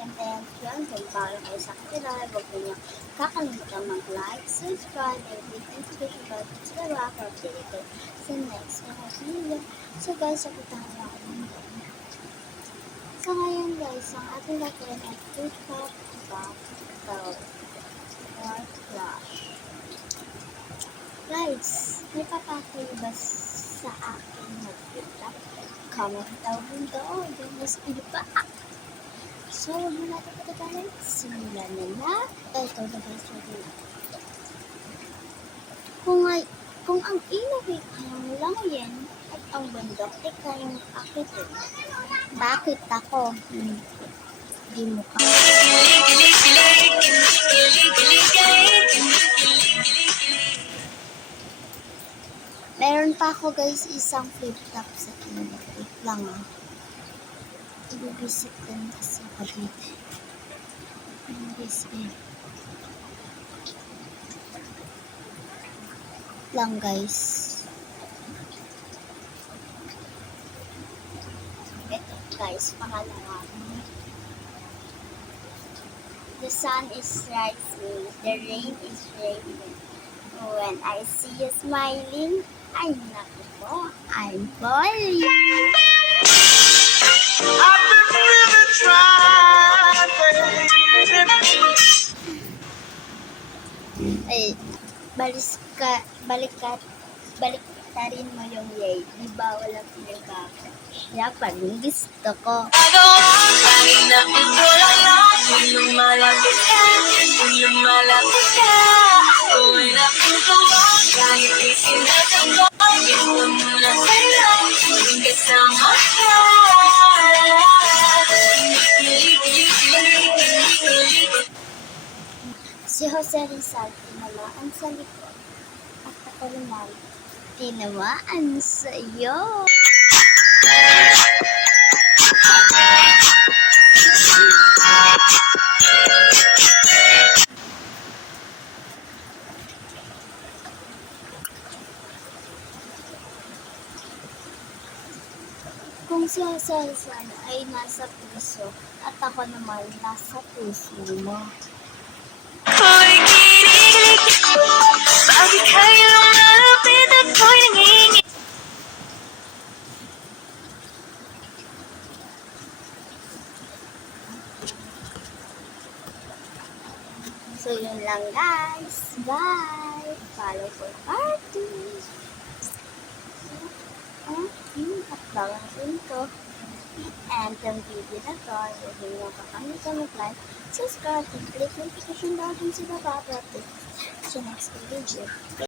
content yun. Kung bago kayo sa kanila, huwag niyo kakalimutan mag-like, subscribe, and click notification button sa baba para updated sa next na video. So guys, sakitan na ako ng video. So ngayon guys, ang ating gagawin ay fruit cup battle or flash. Guys, may papakayo ba sa akin mag-fruit cup? Comment down below. Mas pa. So, huwag mo natin patagalan. Simulan na na. Ito na guys. Kung ang ilaw ay kayang langayin at ang bundok ay kayang akitin, bakit ako di mo ka? Meron pa ako guys isang flip top sa inyo. Wait lang Ibibisit din kasi ako dito. Ibibisit lang guys. Ito guys, pangalawa. The sun is rising, the rain is raining. When I see you smiling, ay naku po, I'm falling. I've been really trying, baby. Ay, baliktarin mo yung yay. Di ba walang pinagkaka? Kaya pag gusto ko. Si Jose Rizal, tinamaan sa likod. At ako naman, tinamaan sa iyo. Kung si Jose Rizal ay nasa puso at ako naman nasa puso mo. Bakit kayo lumalapit at ako'y nangingi? So yun lang guys. Bye! Follow for part 2. At balansin ko. And ang video na to, huwag niyo kakamitan mag-like, subscribe, and click notification button sa baba para update sa next video.